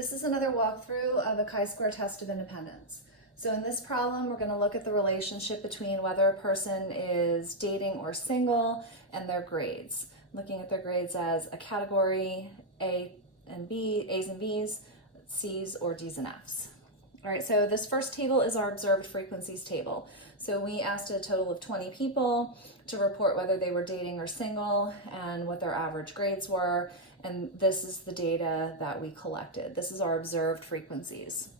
This is another walkthrough of a chi-square test of independence. So in this problem, we're going to look at the relationship between whether a person is dating or single and their grades. Looking at their grades as a category, A and B, A's and B's, C's or D's and F's. All right, so this first table is our observed frequencies table. So we asked a total of 20 people to report whether they were dating or single and what their average grades were. And this is the data that we collected. This is our observed frequencies.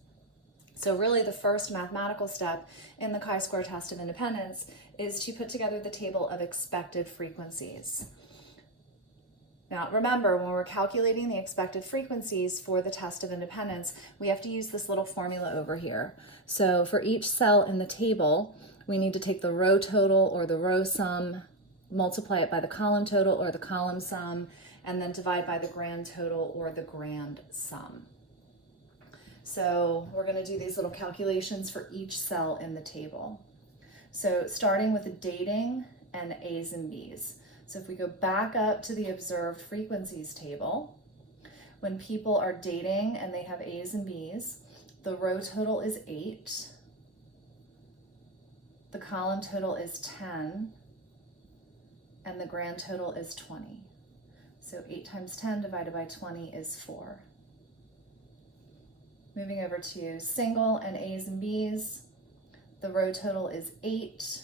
So really the first mathematical step in the chi-square test of independence is to put together the table of expected frequencies. Now remember, when we're calculating the expected frequencies for the test of independence, we have to use this little formula over here. So for each cell in the table, we need to take the row total or the row sum, multiply it by the column total or the column sum, and then divide by the grand total or the grand sum. So we're going to do these little calculations for each cell in the table. So starting with the dating and A's and B's. So if we go back up to the observed frequencies table, when people are dating and they have A's and B's, the row total is 8, the column total is 10, and the grand total is 20. So 8 times 10 divided by 20 is 4. Moving over to single and A's and B's, the row total is 8,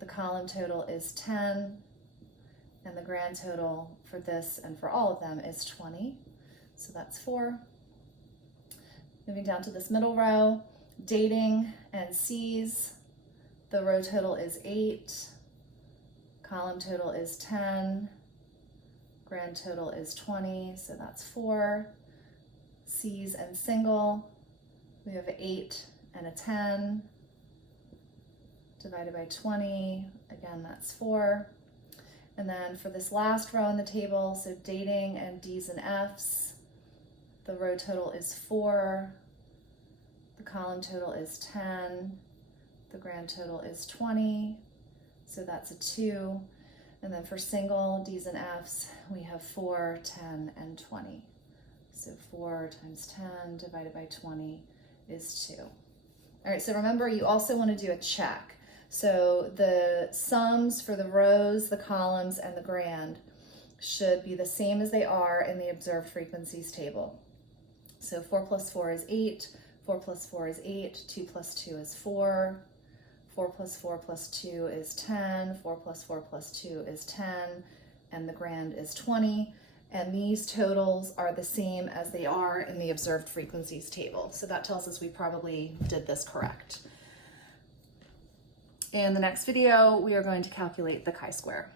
the column total is 10, and the grand total for this and for all of them is 20. So that's 4. Moving down to this middle row, dating and C's, the row total is 8, column total is 10, grand total is 20, so that's 4. C's and single, we have 8 and a 10, divided by 20, again that's 4. And then for this last row in the table, so dating and D's and F's, the row total is 4, the column total is 10, the grand total is 20, so that's a 2. And then for single, D's and F's, we have 4, 10, and 20. So 4 times 10 divided by 20 is 2. All right, so remember you also want to do a check. So the sums for the rows, the columns, and the grand should be the same as they are in the observed frequencies table. So 4 plus 4 is 8, 4 plus 4 is 8, 2 plus 2 is 4, 4 plus 4 plus 2 is 10, 4 plus 4 plus 2 is 10, and the grand is 20. And these totals are the same as they are in the observed frequencies table. So that tells us we probably did this correct. In the next video, we are going to calculate the chi-square.